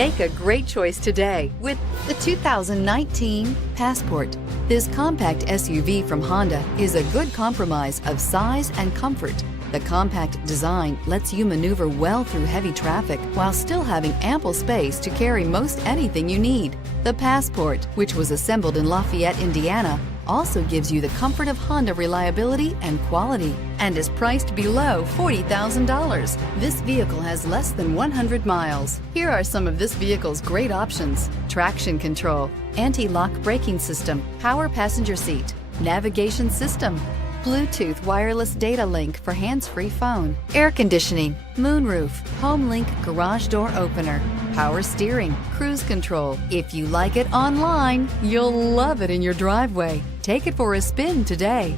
Make a great choice today with the 2019 Passport. This compact SUV from Honda is a good compromise of size and comfort. The compact design lets you maneuver well through heavy traffic while still having ample space to carry most anything you need. The Passport, which was assembled in Lafayette, Indiana, also gives you the comfort of Honda reliability and quality and is priced below $40,000. This vehicle has less than 100 miles. Here are some of this vehicle's great options: traction control, anti-lock braking system, power passenger seat, navigation system, Bluetooth wireless data link for hands-free phone, air conditioning, moonroof, HomeLink garage door opener, power steering, cruise control. If you like it online, you'll love it in your driveway. Take it for a spin today.